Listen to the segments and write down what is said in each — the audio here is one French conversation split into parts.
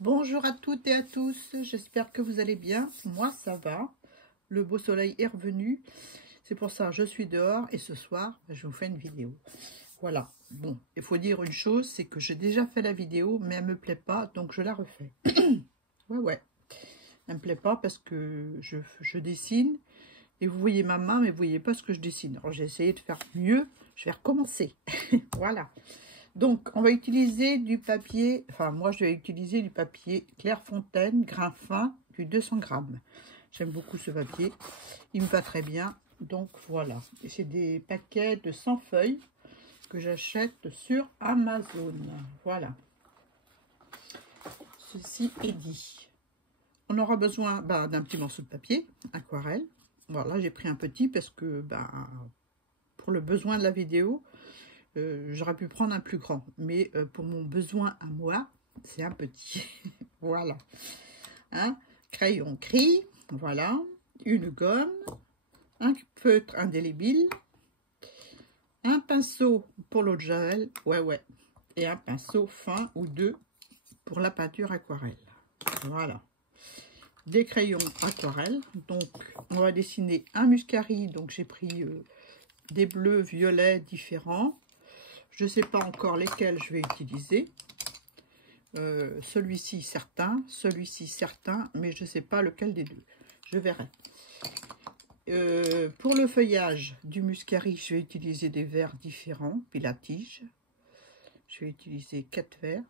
Bonjour à toutes et à tous, j'espère que vous allez bien. Moi ça va, le beau soleil est revenu, c'est pour ça que je suis dehors et ce soir je vous fais une vidéo. Voilà, bon, il faut dire une chose, c'est que j'ai déjà fait la vidéo mais elle me plaît pas donc je la refais. Ouais, elle me plaît pas parce que je dessine et vous voyez ma main mais vous voyez pas ce que je dessine. Alors j'ai essayé de faire mieux, je vais recommencer. Voilà. Donc, on va utiliser du papier, enfin moi je vais utiliser du papier Clairefontaine, grain fin, du 200 grammes. J'aime beaucoup ce papier, il me va très bien. Donc voilà, c'est des paquets de 100 feuilles que j'achète sur Amazon. Voilà, ceci est dit. On aura besoin d'un petit morceau de papier, aquarelle. Voilà, j'ai pris un petit parce que pour le besoin de la vidéo, j'aurais pu prendre un plus grand, mais pour mon besoin à moi, c'est un petit. Voilà. Hein? Crayon gris, voilà. Une gomme, un feutre indélébile, un pinceau pour l'eau de javel, ouais, et un pinceau fin ou deux pour la peinture aquarelle. Voilà. Des crayons aquarelle, donc on va dessiner un muscari, donc j'ai pris des bleus, violets différents. Je ne sais pas encore lesquels je vais utiliser. Celui-ci certain, mais je ne sais pas lequel des deux. Je verrai. Pour le feuillage du muscari, je vais utiliser des verres différents, puis la tige. Je vais utiliser 4 verres.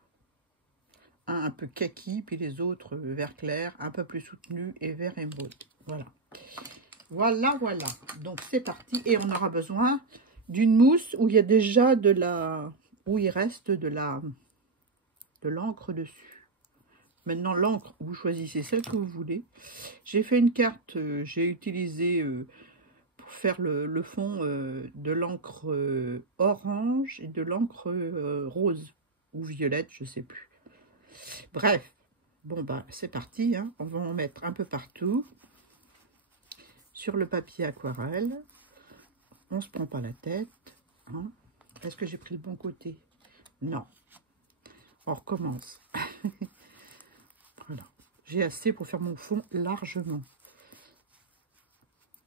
Un peu kaki, puis les autres vert clair, un peu plus soutenu et vert émeraude. Voilà. Donc c'est parti. Et on aura besoin d'une mousse où il y a déjà où il reste de l'encre dessus. Maintenant, l'encre, vous choisissez celle que vous voulez. J'ai fait une carte, j'ai utilisé pour faire le fond de l'encre orange et de l'encre rose ou violette, je sais plus. Bref, bon c'est parti, hein. On va en mettre un peu partout sur le papier aquarelle. On se prend pas la tête. Hein. Est-ce que j'ai pris le bon côté? Non. On recommence. Voilà. J'ai assez pour faire mon fond largement.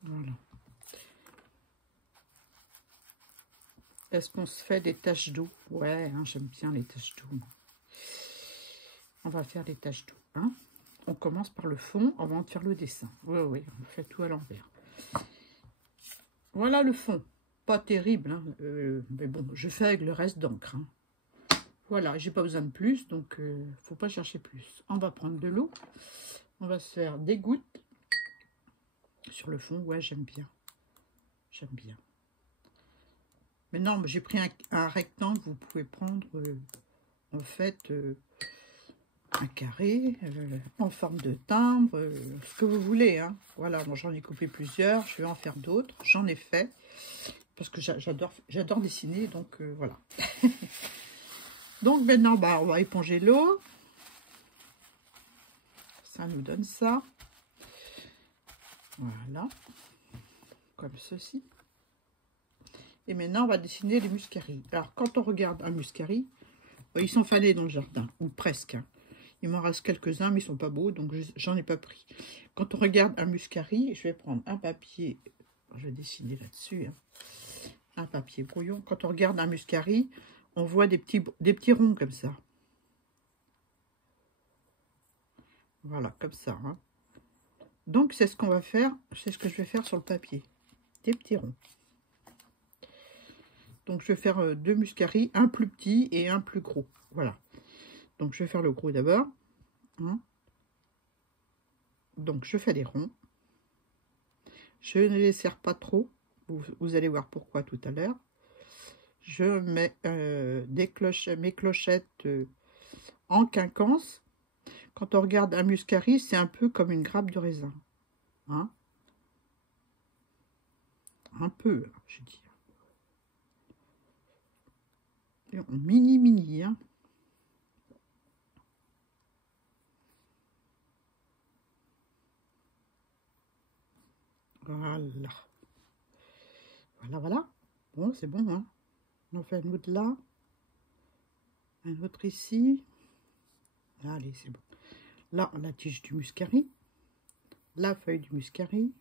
Voilà. Est-ce qu'on se fait des taches d'eau? Ouais, hein, j'aime bien les taches d'eau. On va faire des taches d'eau. Hein. On commence par le fond avant de faire le dessin. Oui, on fait tout à l'envers. Voilà le fond. Pas terrible, hein, mais bon, je fais avec le reste d'encre. Hein. Voilà, j'ai pas besoin de plus, donc faut pas chercher plus. On va prendre de l'eau. On va se faire des gouttes sur le fond. Ouais, j'aime bien. J'aime bien. Maintenant, j'ai pris un rectangle. Vous pouvez prendre, en fait, un carré, en forme de timbre, ce que vous voulez. Hein. Voilà, moi j'en ai coupé plusieurs. Je vais en faire d'autres. J'en ai fait. Parce que j'adore dessiner, donc voilà. Donc maintenant, on va éponger l'eau. Ça nous donne ça. Voilà. Comme ceci. Et maintenant, on va dessiner les muscaris. Alors, quand on regarde un muscari, ils sont fanés dans le jardin, ou presque. Hein. Il m'en reste quelques-uns, mais ils sont pas beaux, donc j'en ai pas pris. Quand on regarde un muscari, je vais prendre un papier, je vais dessiner là-dessus, hein. Un papier brouillon. Quand on regarde un muscari, on voit des petits ronds comme ça. Voilà, comme ça. Hein. Donc, c'est ce qu'on va faire, c'est ce que je vais faire sur le papier. Des petits ronds. Donc, je vais faire 2 muscaris, un plus petit et un plus gros. Voilà. Donc, je vais faire le gros d'abord. Hein. Donc, je fais des ronds. Je ne les serre pas trop. Vous allez voir pourquoi tout à l'heure. Je mets mes clochettes en quinconce. Quand on regarde un muscari, c'est un peu comme une grappe de raisin. Hein? Un peu, je dis. Et en mini. Hein? Voilà. Bon, c'est bon. Hein? On fait un autre là. Un autre ici. Allez, c'est bon. Là, la tige du muscari, la feuille du muscari.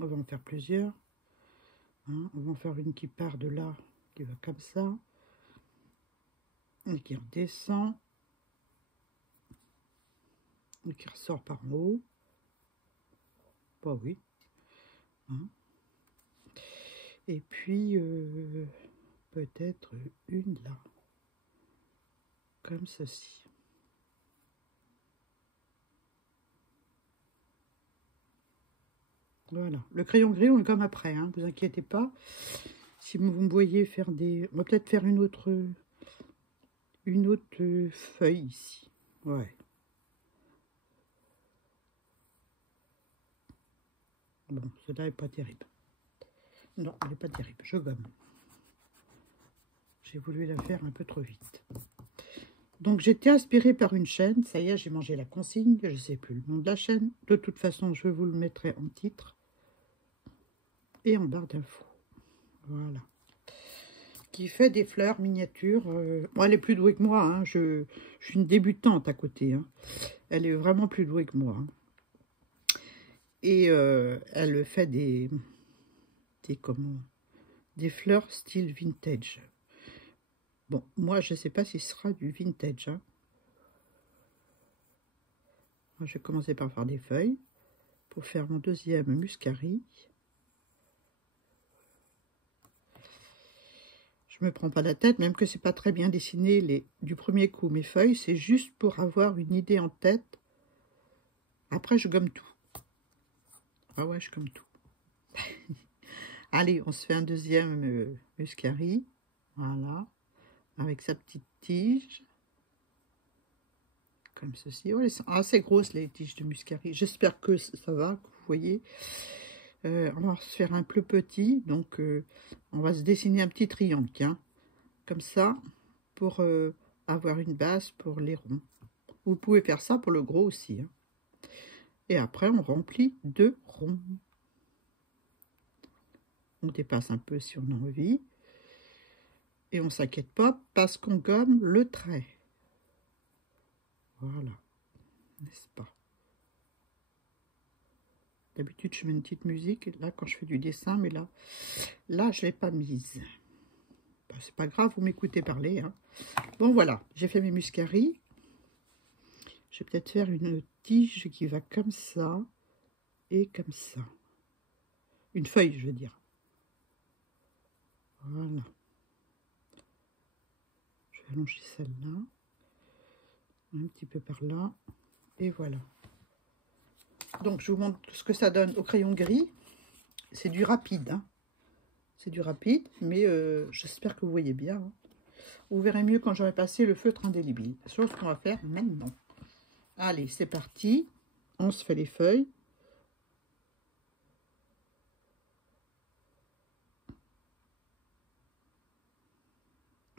On va en faire plusieurs. Hein, on va en faire une qui part de là, qui va comme ça. Et qui redescend. Et qui ressort par en haut. Bah oui. Hein. Et puis, peut-être une là. Comme ceci. Voilà. Le crayon gris, on le gomme après, hein, vous inquiétez pas. Si vous me voyez faire des... On va peut-être faire une autre feuille ici. Ouais. Bon, celle-là n'est pas terrible. Non, elle n'est pas terrible. Je gomme. J'ai voulu la faire un peu trop vite. Donc, j'étais inspirée par une chaîne. Ça y est, j'ai mangé la consigne. Je ne sais plus le nom de la chaîne. De toute façon, je vous le mettrai en titre. Et en barre d'infos. Voilà. Qui fait des fleurs miniatures. Bon, elle est plus douée que moi. Hein. Je suis une débutante à côté. Hein. Elle est vraiment plus douée que moi. Hein. Et elle fait des fleurs style vintage. Bon, moi, je ne sais pas si ce sera du vintage. Hein. Moi, je vais commencer par faire des feuilles pour faire mon deuxième muscari. Je me prends pas la tête, même que c'est pas très bien dessiné du premier coup mes feuilles. C'est juste pour avoir une idée en tête. Après, je gomme tout. Ah ouais, je gomme tout. Allez, on se fait un deuxième muscari. Voilà. Avec sa petite tige. Comme ceci. Oh, elles sont assez grosses, les tiges de muscari. J'espère que ça va, que vous voyez. On va se faire un plus petit. Donc, on va se dessiner un petit triangle. Tiens. Comme ça, pour avoir une base pour les ronds. Vous pouvez faire ça pour le gros aussi. Hein. Et après, on remplit de ronds. On dépasse un peu si on a envie. Et on ne s'inquiète pas parce qu'on gomme le trait. Voilà. N'est-ce pas? D'habitude, je mets une petite musique là quand je fais du dessin, mais là je ne l'ai pas mise. Ben, c'est pas grave, vous m'écoutez parler. Hein. Bon, voilà, j'ai fait mes muscaris. Je vais peut-être faire une tige qui va comme ça et comme ça. Une feuille, je veux dire. Voilà. Je vais allonger celle-là. Un petit peu par là. Et voilà. Donc, je vous montre ce que ça donne au crayon gris. C'est du rapide. Hein. C'est du rapide, mais j'espère que vous voyez bien. Hein. Vous verrez mieux quand j'aurai passé le feutre indélébile. Chose qu'on va faire maintenant. Allez, c'est parti. On se fait les feuilles.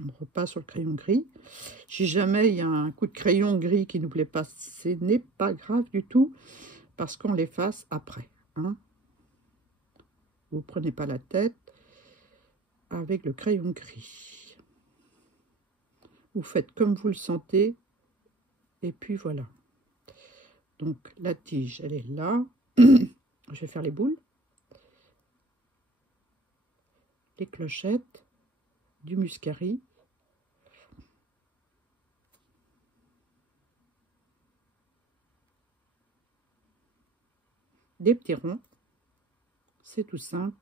On repasse sur le crayon gris. Si jamais il y a un coup de crayon gris qui ne nous plaît pas, ce n'est pas grave du tout, parce qu'on l'efface après. Hein. Vous ne prenez pas la tête avec le crayon gris. Vous faites comme vous le sentez, et puis voilà. Donc la tige, elle est là. Je vais faire les boules, les clochettes, du muscari. Des petits ronds. C'est tout simple.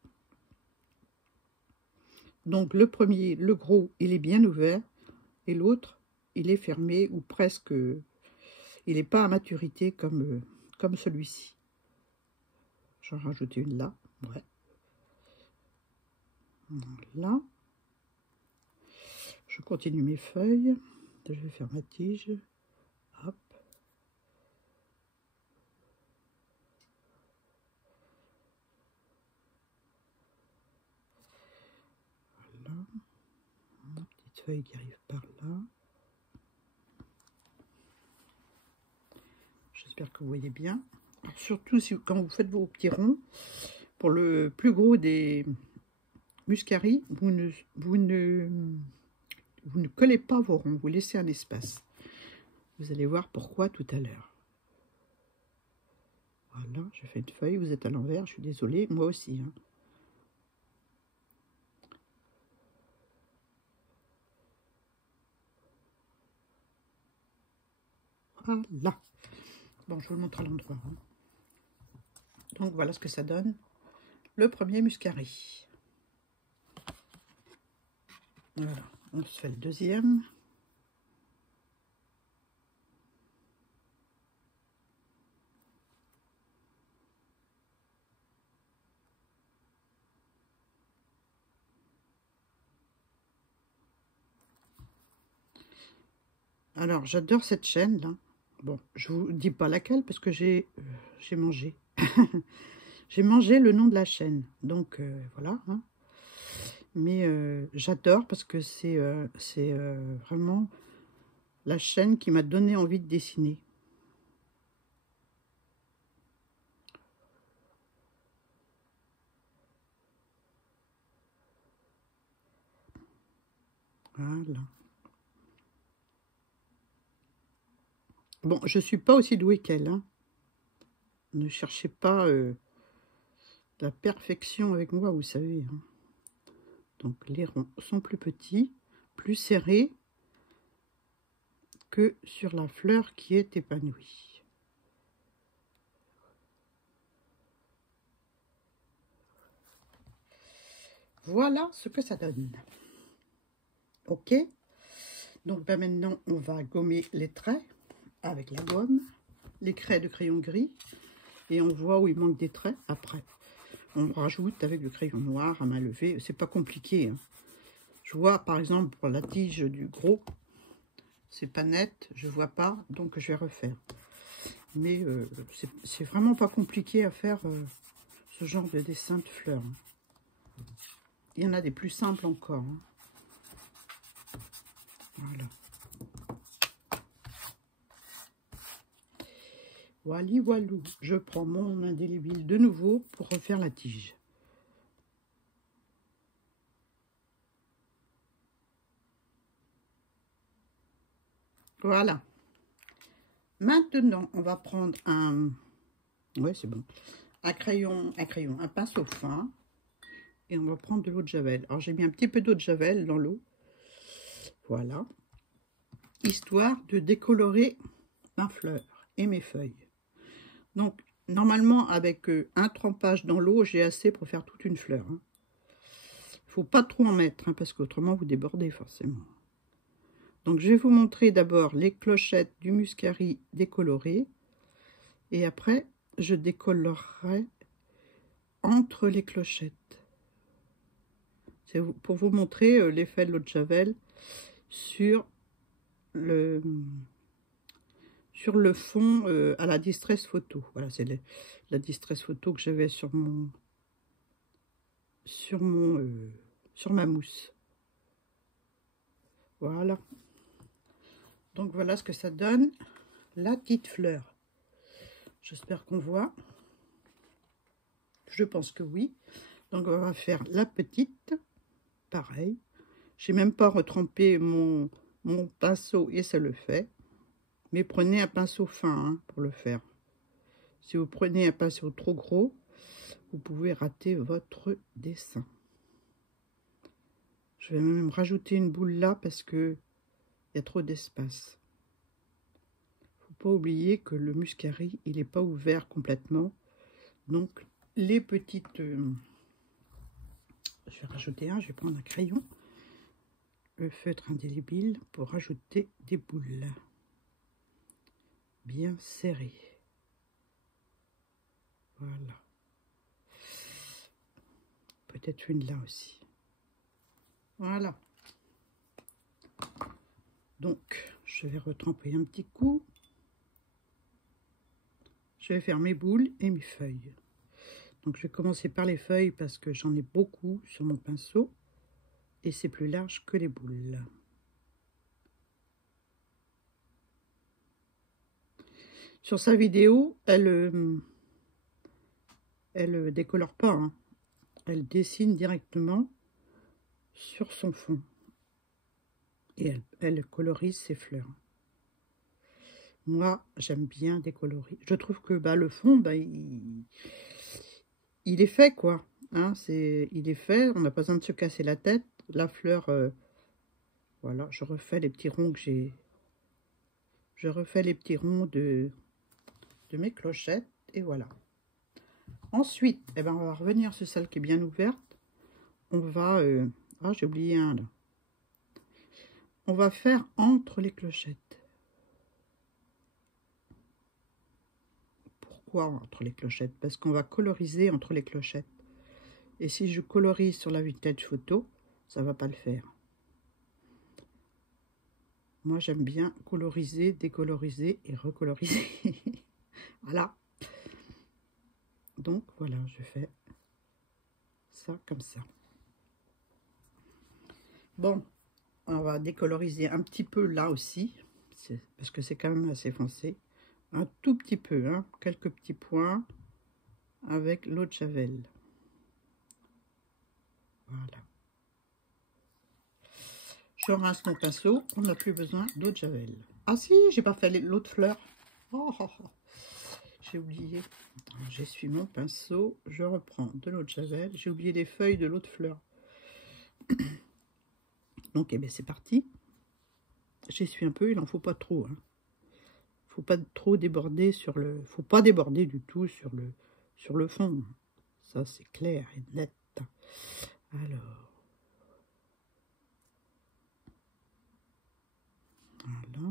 Donc le premier, le gros, il est bien ouvert. Et l'autre, il est fermé ou presque. Il n'est pas à maturité comme celui-ci. J'en rajoute une là. Ouais. Voilà. Je continue mes feuilles. Je vais faire ma tige. Hop. Voilà. Une petite feuille qui arrive par là. J'espère que vous voyez bien. Alors, surtout si, quand vous faites vos petits ronds, pour le plus gros des muscari, vous vous ne collez pas vos ronds, vous laissez un espace. Vous allez voir pourquoi tout à l'heure. Voilà, je fais une feuille, vous êtes à l'envers, je suis désolée, moi aussi. Hein. Voilà. Bon, je vous le montre à l'endroit. Hein. Donc, voilà ce que ça donne. Le premier muscari. Voilà, on se fait le deuxième. Alors, j'adore cette chaîne là. Bon, je vous dis pas laquelle parce que j'ai mangé. J'ai mangé le nom de la chaîne. Donc, voilà. Hein. Mais j'adore parce que c'est vraiment la chaîne qui m'a donné envie de dessiner. Voilà. Bon, je suis pas aussi douée qu'elle. Hein. Ne cherchez pas la perfection avec moi, vous savez. Hein. Donc, les ronds sont plus petits, plus serrés que sur la fleur qui est épanouie. Voilà ce que ça donne. Ok. Donc, ben maintenant, on va gommer les traits avec la gomme, les craies de crayon gris. Et on voit où il manque des traits après. On rajoute avec le crayon noir à main levée. C'est pas compliqué. Hein. Je vois par exemple pour la tige du gros, c'est pas net, je vois pas, donc je vais refaire. Mais c'est vraiment pas compliqué à faire ce genre de dessin de fleurs. Il y en a des plus simples encore. Hein. Voilà. Wally walou, je prends mon indélébile de nouveau pour refaire la tige. Voilà. Maintenant, on va prendre un... Ouais, c'est bon. Un pinceau fin. Et on va prendre de l'eau de javel. Alors, j'ai mis un petit peu d'eau de javel dans l'eau. Voilà. Histoire de décolorer ma fleur et mes feuilles. Donc, normalement, avec un trempage dans l'eau, j'ai assez pour faire toute une fleur. Il ne faut pas trop en mettre, hein, parce qu'autrement, vous débordez forcément. Donc, je vais vous montrer d'abord les clochettes du muscari décolorées. Et après, je décolorerai entre les clochettes. C'est pour vous montrer l'effet de l'eau de javel sur le fond à la distress photo. Voilà, c'est la distress photo que j'avais sur ma mousse. Voilà. Donc voilà ce que ça donne, la petite fleur. J'espère qu'on voit. Je pense que oui. Donc on va faire la petite. Pareil. J'ai même pas retrempé mon pinceau et ça le fait. Mais prenez un pinceau fin hein, pour le faire. Si vous prenez un pinceau trop gros, vous pouvez rater votre dessin. Je vais même rajouter une boule là parce que il y a trop d'espace. Faut pas oublier que le muscari, il n'est pas ouvert complètement. Donc les petites... je vais rajouter un, je vais prendre un crayon. Le feutre indélébile pour rajouter des boules. Bien serrées. Voilà. Peut-être une là aussi. Voilà. Donc, je vais retremper un petit coup. Je vais faire mes boules et mes feuilles. Donc, je vais commencer par les feuilles parce que j'en ai beaucoup sur mon pinceau. Et c'est plus large que les boules. Sur sa vidéo, elle décolore pas. Hein. Elle dessine directement sur son fond. Et elle colorise ses fleurs. Moi, j'aime bien décolorer. Je trouve que bah, le fond, bah, il est fait, quoi. Hein, il est fait, on n'a pas besoin de se casser la tête. La fleur, voilà, je refais les petits ronds que j'ai. Je refais les petits ronds de mes clochettes, et voilà. Ensuite, eh ben, on va revenir sur celle qui est bien ouverte. On va... ah, j'ai oublié un, là. On va faire entre les clochettes. Pourquoi entre les clochettes? Parce qu'on va coloriser entre les clochettes. Et si je colorise sur la vintage photo, ça va pas le faire. Moi, j'aime bien coloriser, décoloriser et recoloriser. Voilà. Donc, voilà, je fais ça comme ça. Bon, on va décoloriser un petit peu là aussi, parce que c'est quand même assez foncé. Un tout petit peu, hein, quelques petits points avec l'eau de Javel. Voilà. Je rince mon pinceau, on n'a plus besoin d'eau de Javel. Ah si, j'ai pas fait l'autre fleur. Oh, oh, oh. J'ai oublié. J'essuie mon pinceau, je reprends de l'eau de Javel. J'ai oublié les feuilles de l'autre fleur. Donc, eh bien, c'est parti. J'essuie un peu, il n'en faut pas trop. Hein. Faut pas trop déborder sur le... Faut pas déborder du tout sur le fond. Ça, c'est clair et net. Alors... Voilà.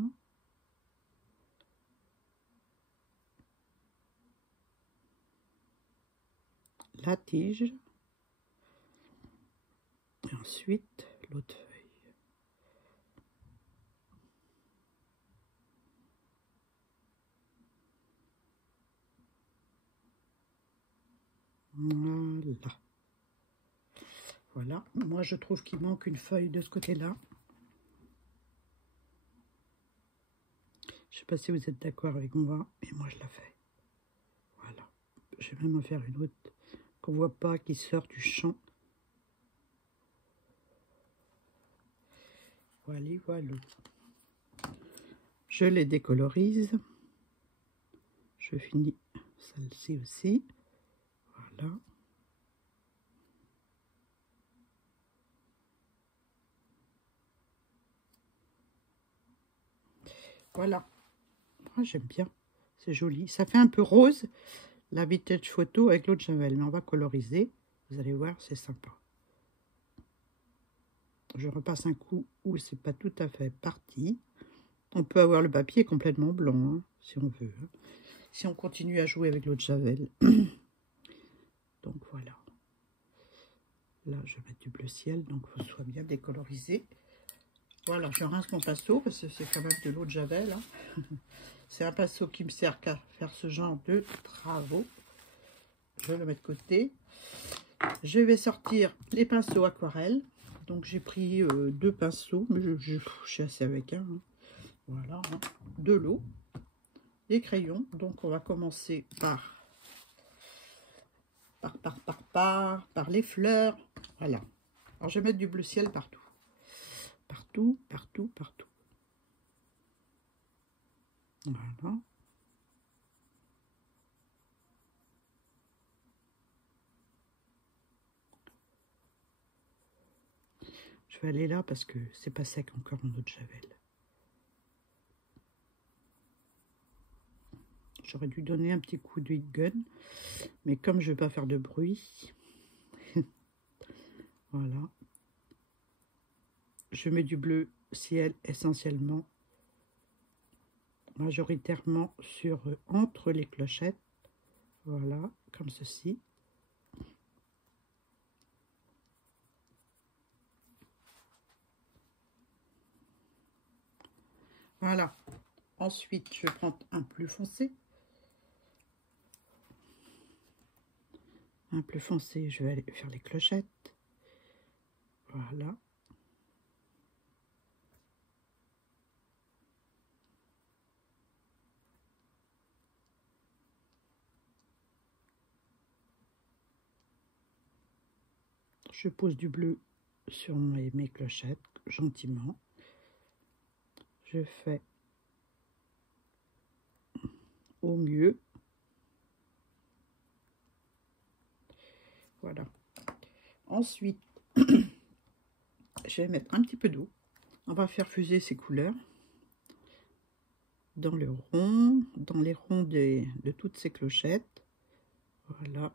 La tige. Et ensuite, l'autre feuille. Voilà. Voilà. Moi, je trouve qu'il manque une feuille de ce côté-là. Je sais pas si vous êtes d'accord avec moi, mais moi, je la fais. Voilà. Je vais même en faire une autre qu'on voit pas, qui sort du champ. Voilà, voilà. Je les décolorise. Je finis celle-ci aussi. Voilà. Voilà. Ah, j'aime bien. C'est joli. Ça fait un peu rose, la vintage photo avec l'eau de Javel. Mais on va coloriser. Vous allez voir, c'est sympa. Je repasse un coup où c'est pas tout à fait parti. On peut avoir le papier complètement blanc, hein, si on veut. Hein. Si on continue à jouer avec l'eau de Javel. Donc voilà. Là, je vais mettre du bleu ciel, donc il faut que ce soit bien décolorisé. Voilà, je rince mon pinceau, parce que c'est quand même de l'eau de Javel. Hein. C'est un pinceau qui me sert qu'à faire ce genre de travaux. Je le mets de côté. Je vais sortir les pinceaux aquarelles. Donc j'ai pris deux pinceaux, mais je suis assez avec un. Hein. Voilà, hein. De l'eau, des crayons. Donc on va commencer par les fleurs. Voilà. Alors je vais mettre du bleu ciel partout. Partout, partout, partout. Voilà. Je vais aller là parce que c'est pas sec encore en eau de Javel. J'aurais dû donner un petit coup de heat gun, mais comme je ne veux pas faire de bruit, voilà. Je mets du bleu ciel essentiellement, majoritairement sur entre les clochettes, voilà, comme ceci. Voilà. Ensuite, je vais prendre un plus foncé. Un plus foncé, je vais aller faire les clochettes. Voilà. Je pose du bleu sur mes clochettes, gentiment. je fais au mieux. Voilà. Ensuite, je vais mettre un petit peu d'eau. On va faire fuser ces couleurs dans le rond, dans les ronds de toutes ces clochettes. Voilà.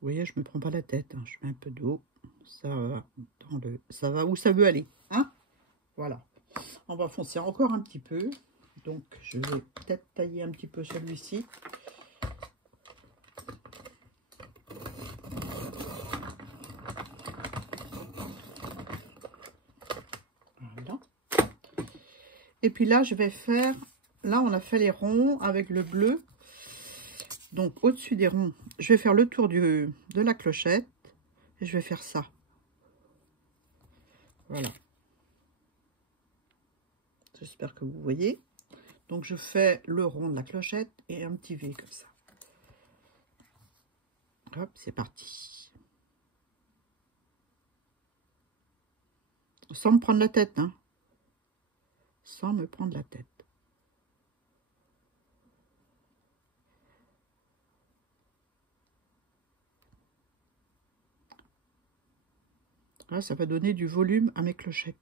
Vous voyez, je me prends pas la tête, hein. Je mets un peu d'eau, ça va ça va où ça veut aller, hein. Voilà. On va foncer encore un petit peu, donc je vais peut-être tailler un petit peu celui-ci. Voilà. Et puis là, je vais faire, là on a fait les ronds avec le bleu. Donc, au-dessus des ronds, je vais faire le tour de la clochette et je vais faire ça. Voilà. J'espère que vous voyez. Donc, je fais le rond de la clochette et un petit V comme ça. Hop, c'est parti. Sans me prendre la tête, hein. Sans me prendre la tête. Là, ça va donner du volume à mes clochettes.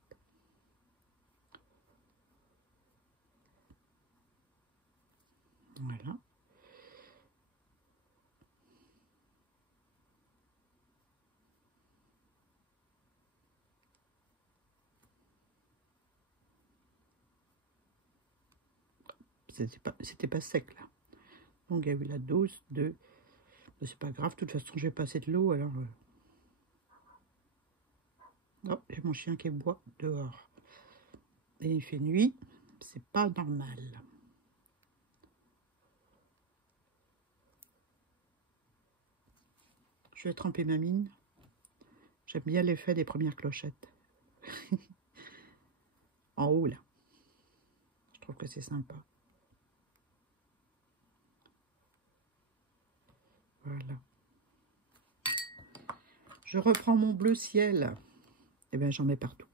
Voilà. C'était pas sec, là. Donc, il y a eu la dose de... C'est pas grave, de toute façon, je vais passer de l'eau, alors... Oh, j'ai mon chien qui boit dehors. Et il fait nuit, c'est pas normal. Je vais tremper ma mine. J'aime bien l'effet des premières clochettes. En haut, là. Je trouve que c'est sympa. Voilà. Je reprends mon bleu ciel. Et bien, j'en mets partout.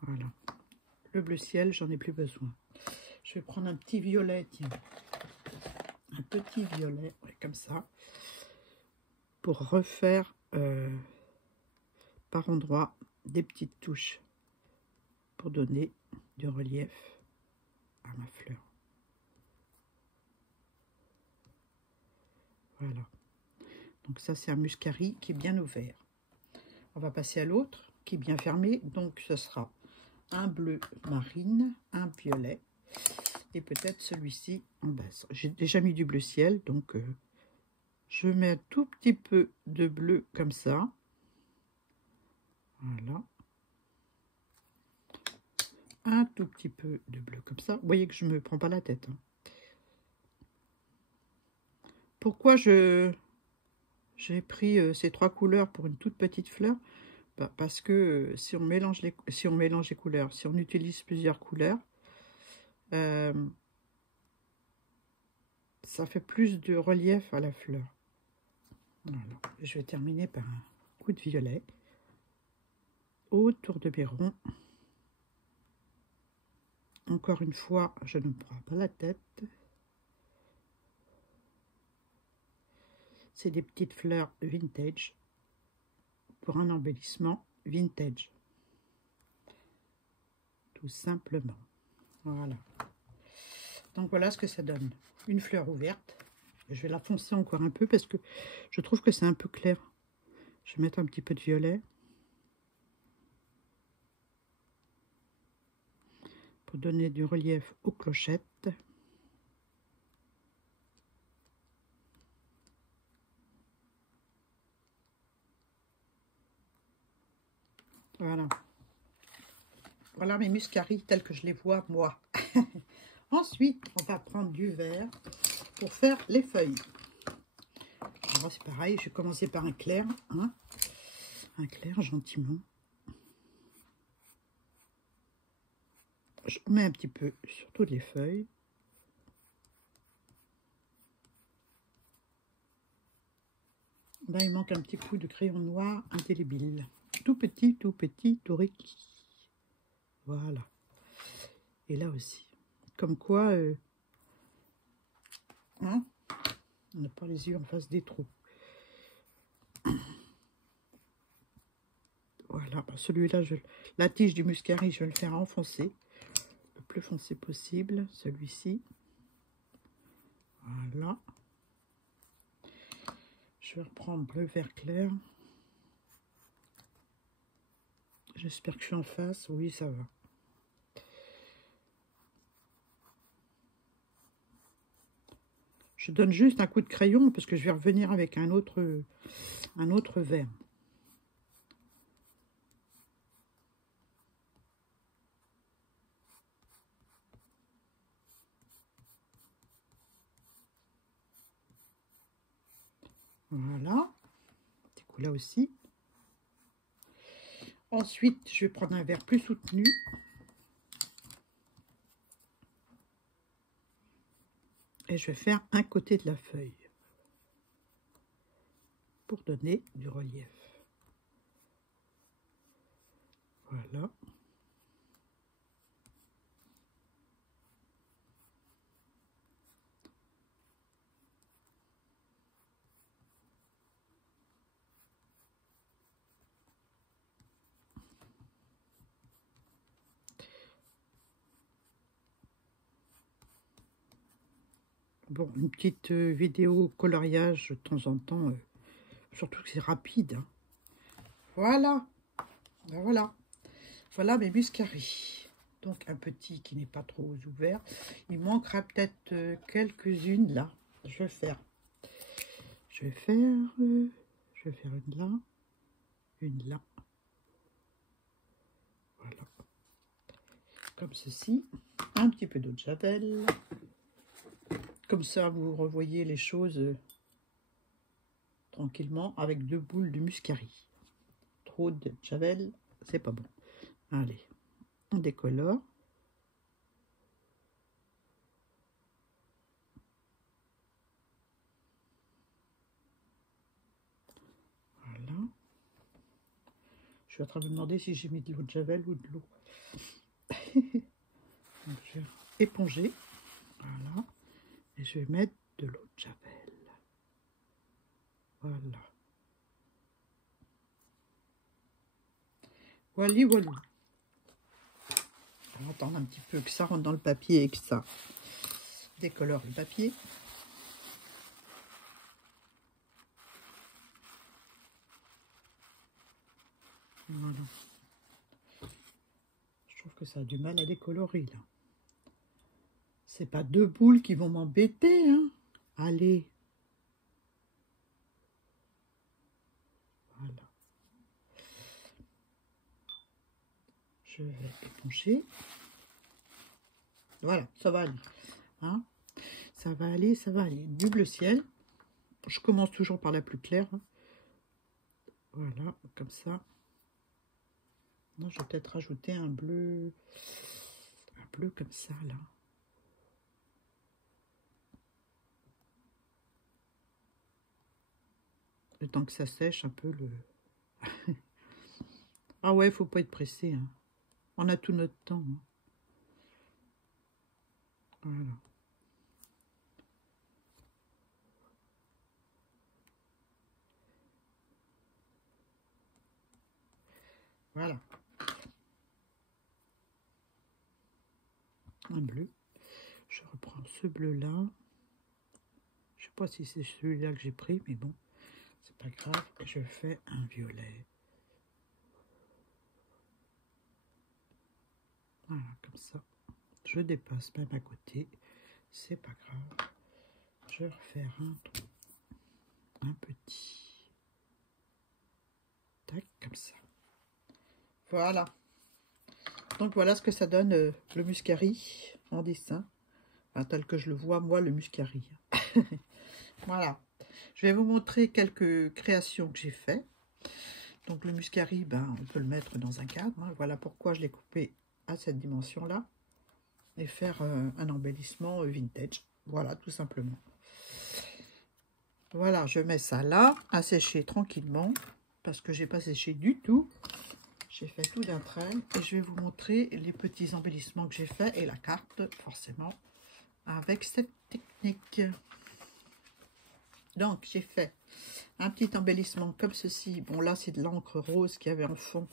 Voilà. Le bleu ciel, j'en ai plus besoin. Je vais prendre un petit violet, tiens. Un petit violet, ouais, comme ça. Pour refaire par endroits des petites touches. Pour donner du relief à ma fleur. Voilà. Donc ça, c'est un muscari qui est bien ouvert. On va passer à l'autre qui est bien fermé. Donc ce sera un bleu marine, un violet et peut-être celui-ci en base. J'ai déjà mis du bleu ciel, donc je mets un tout petit peu de bleu comme ça. Voilà. Un tout petit peu de bleu comme ça. Vous voyez que je ne me prends pas la tête, hein. Pourquoi j'ai pris ces trois couleurs pour une toute petite fleur? Bah, parce que si on mélange les couleurs, si on utilise plusieurs couleurs, ça fait plus de relief à la fleur. Voilà. Je vais terminer par un coup de violet autour de mes ronds. Encore une fois, je ne me prends pas la tête. C'est des petites fleurs vintage pour un embellissement vintage. Tout simplement. Voilà. Donc voilà ce que ça donne. Une fleur ouverte. Je vais la foncer encore un peu parce que je trouve que c'est un peu clair. Je vais mettre un petit peu de violet. Pour donner du relief aux clochettes. Voilà. Voilà mes muscaries tels que je les vois moi. Ensuite, on va prendre du vert pour faire les feuilles. Alors c'est pareil, je vais commencer par un clair, hein, un clair gentiment. Je mets un petit peu sur toutes les feuilles. Là, il manque un petit coup de crayon noir indélébile. Tout petit, tout riche. Voilà. Et là aussi. Comme quoi, hein, on n'a pas les yeux en face des trous. Voilà, celui-là, la tige du muscari, je vais le faire enfoncer. Le plus foncé possible, celui-ci. Voilà. Je vais reprendre bleu vert clair. J'espère que je suis en face. Oui, ça va. Je donne juste un coup de crayon parce que je vais revenir avec un autre vert. Voilà. Petit coup là aussi. Ensuite, je vais prendre un vert plus soutenu. Et je vais faire un côté de la feuille. Pour donner du relief. Voilà. Bon, une petite vidéo coloriage de temps en temps, surtout que c'est rapide. Hein. Voilà. Ben voilà. Voilà mes muscaries. Donc un petit qui n'est pas trop ouvert. Il manquera peut-être quelques-unes là. Je vais faire. Je vais faire une là. Une là. Voilà. Comme ceci. Un petit peu d'eau de javel. Comme ça, vous revoyez les choses tranquillement avec 2 boules de muscari. Trop de javel, c'est pas bon. Allez, on décolore. Voilà. Je suis en train de me demander si j'ai mis de l'eau de javel ou de l'eau. Donc, je vais éponger. Voilà. Et je vais mettre de l'eau de javel. Voilà. Voilà, voilà. On va attendre un petit peu que ça rentre dans le papier et que ça décolore le papier. Voilà. Je trouve que ça a du mal à décolorer là. C'est pas 2 boules qui vont m'embêter, hein. Allez. Voilà. Je vais éponger. Voilà, ça va aller. Hein, ça va aller, ça va aller. Du bleu ciel. Je commence toujours par la plus claire. Hein. Voilà, comme ça. Non, je vais peut-être rajouter un bleu comme ça, là. Le temps que ça sèche un peu le... Ah ouais, faut pas être pressé. Hein. On a tout notre temps. Hein. Voilà. Voilà. Un bleu. Je reprends ce bleu-là. Je sais pas si c'est celui-là que j'ai pris, mais bon, c'est pas grave. Je fais un violet. Voilà, comme ça. Je dépasse même à côté. C'est pas grave. Je vais refaire un trou. Un petit. Tac, comme ça. Voilà. Donc voilà ce que ça donne le muscari en dessin. Enfin, tel que je le vois, moi, le muscari. Voilà. Je vais vous montrer quelques créations que j'ai fait. Donc le muscari, ben, on peut le mettre dans un cadre. Hein. Voilà pourquoi je l'ai coupé à cette dimension-là. Et faire un embellissement vintage. Voilà, tout simplement. Voilà, je mets ça là, à sécher tranquillement. Parce que j'ai pas séché du tout. J'ai fait tout d'un trait. Et je vais vous montrer les petits embellissements que j'ai fait. Et la carte, forcément, avec cette technique. Donc, j'ai fait un petit embellissement comme ceci. Bon, là, c'est de l'encre rose qu'il y avait en fond.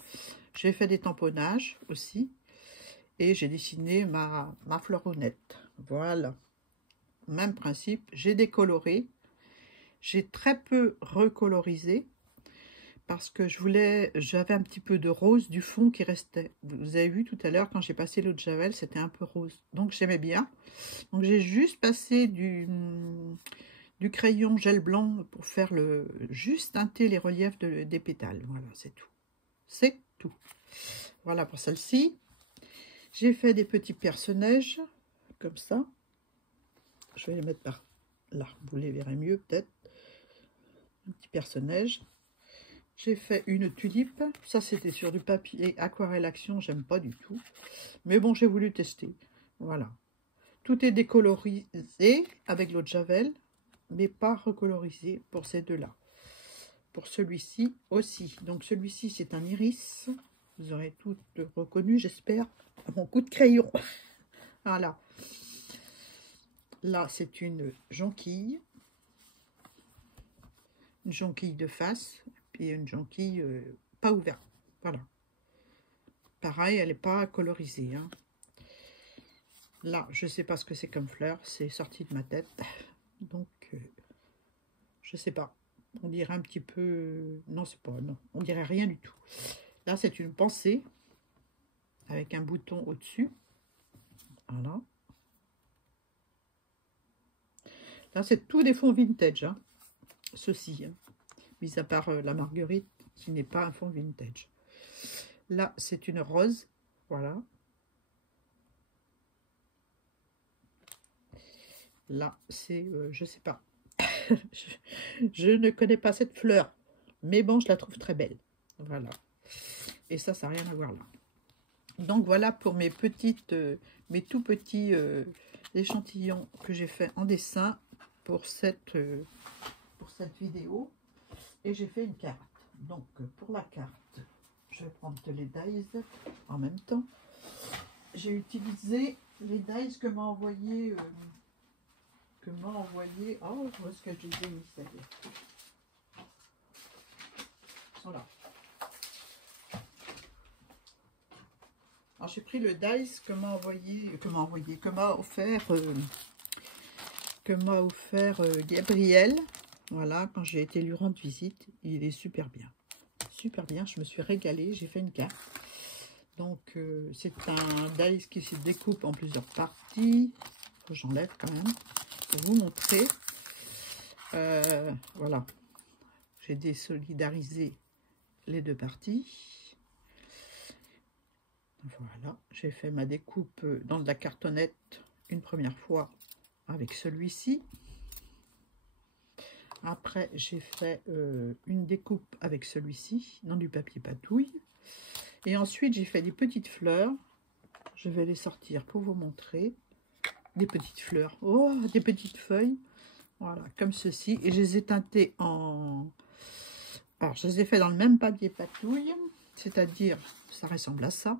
J'ai fait des tamponnages aussi. Et j'ai dessiné ma fleuronnette. Voilà. Même principe. J'ai décoloré. J'ai très peu recolorisé. Parce que j'avais un petit peu de rose du fond qui restait. Vous avez vu tout à l'heure, quand j'ai passé l'eau de Javel, c'était un peu rose. Donc, j'aimais bien. Donc, j'ai juste passé du crayon gel blanc pour faire juste teinter les reliefs des pétales. Voilà, c'est tout. C'est tout. Voilà pour celle-ci. J'ai fait des petits personnages, comme ça. Je vais les mettre par là, vous les verrez mieux peut-être. Un petit personnage. J'ai fait une tulipe. Ça, c'était sur du papier aquarelle action. J'aime pas du tout. Mais bon, j'ai voulu tester. Voilà. Tout est décolorisé avec l'eau de Javel, mais pas recolorisé pour ces deux-là. Pour celui-ci aussi. Donc, celui-ci, c'est un iris. Vous aurez tout reconnu, j'espère, à mon coup de crayon. Voilà. Là, c'est une jonquille. Une jonquille de face. Puis une jonquille pas ouverte. Voilà. Pareil, elle n'est pas colorisée. Hein. Là, je ne sais pas ce que c'est comme fleur. C'est sorti de ma tête. Donc, je ne sais pas. On dirait un petit peu... Non, c'est pas... Non, on dirait rien du tout. Là, c'est une pensée. Avec un bouton au-dessus. Voilà. Là, c'est tout des fonds vintage. Hein. Ceci. Hein. Mis à part la marguerite, qui n'est pas un fond vintage. Là, c'est une rose. Voilà. Là, c'est... je sais pas. je ne connais pas cette fleur. Mais bon, je la trouve très belle. Voilà. Et ça n'a rien à voir là. Donc, voilà pour mes tout petits échantillons que j'ai fait en dessin pour cette vidéo. Et j'ai fait une carte. Donc, pour la carte, je vais prendre les dies en même temps. J'ai utilisé les dies que m'a envoyé... Oh, où est-ce que je les ai mis, ça y est. Ils sont là. Alors, j'ai pris le dice que m'a offert Gabriel. Voilà, quand j'ai été lui rendre visite. Il est super bien. Super bien, je me suis régalée. J'ai fait une carte. Donc, c'est un dice qui se découpe en plusieurs parties. Faut que j'enlève quand même. Pour vous montrer. Voilà. J'ai désolidarisé les deux parties. Voilà. J'ai fait ma découpe dans de la cartonnette une première fois avec celui-ci. Après, j'ai fait une découpe avec celui-ci dans du papier patouille. Et ensuite, j'ai fait des petites fleurs. Je vais les sortir pour vous montrer. Des petites fleurs. Oh, des petites feuilles. Voilà, comme ceci. Et je les ai teintées en... Alors, je les ai fait dans le même papier patouille. C'est-à-dire, ça ressemble à ça.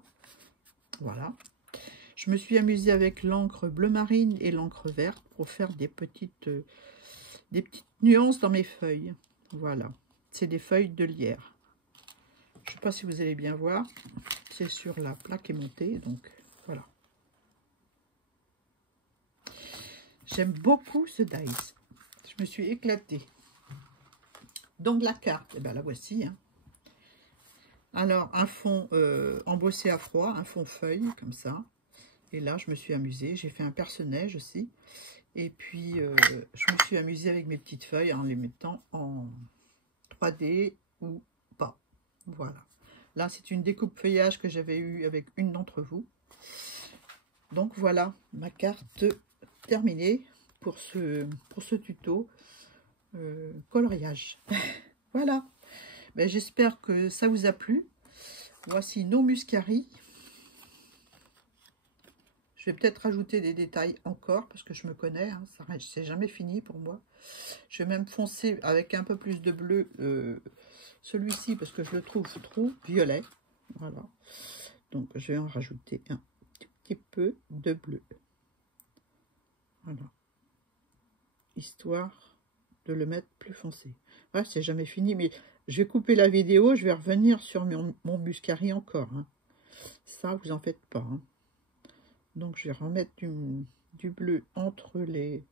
Voilà. Je me suis amusée avec l'encre bleu marine et l'encre verte pour faire des petites nuances dans mes feuilles. Voilà. C'est des feuilles de lierre. Je ne sais pas si vous allez bien voir. C'est sur la plaque aimantée. Donc, voilà. J'aime beaucoup ce dice. Je me suis éclatée. Donc, la carte, eh ben, la voici. Hein. Alors, un fond embossé à froid, un fond feuille, comme ça. Et là, je me suis amusée. J'ai fait un personnage aussi. Et puis, je me suis amusée avec mes petites feuilles en les mettant en 3D ou pas. Voilà. Là, c'est une découpe feuillage que j'avais eue avec une d'entre vous. Donc voilà, ma carte terminée pour ce tuto coloriage. Voilà, ben, j'espère que ça vous a plu. Voici nos muscaries. Je vais peut-être rajouter des détails encore parce que je me connais, hein, c'est jamais fini pour moi. Je vais même foncer avec un peu plus de bleu celui-ci parce que je le trouve trop violet. Voilà, donc je vais en rajouter un petit peu de bleu. Voilà, histoire de le mettre plus foncé. Ouais, c'est jamais fini, mais je vais couper la vidéo, je vais revenir sur mon muscari encore. Hein. Ça, vous en faites pas. Hein. Donc, je vais remettre du bleu entre les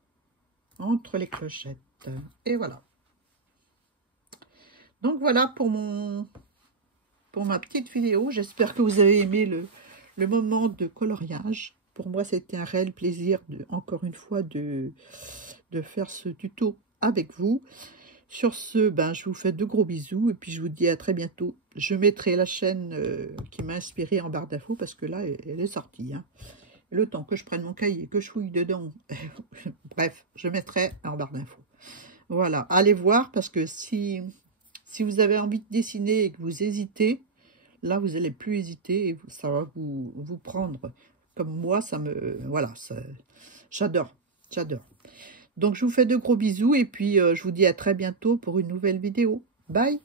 clochettes. Et voilà. Donc, voilà pour ma petite vidéo. J'espère que vous avez aimé le moment de coloriage. Pour moi, c'était un réel plaisir, encore une fois, de faire ce tuto avec vous. Sur ce, ben, je vous fais de gros bisous et puis je vous dis à très bientôt. Je mettrai la chaîne qui m'a inspiré en barre d'infos parce que là, elle est sortie. Hein. Le temps que je prenne mon cahier, que je fouille dedans, bref, je mettrai en barre d'infos. Voilà, allez voir parce que si vous avez envie de dessiner et que vous hésitez, là, vous n'allez plus hésiter et ça va vous prendre. Comme moi, voilà, j'adore. Donc, je vous fais de gros bisous et puis je vous dis à très bientôt pour une nouvelle vidéo. Bye!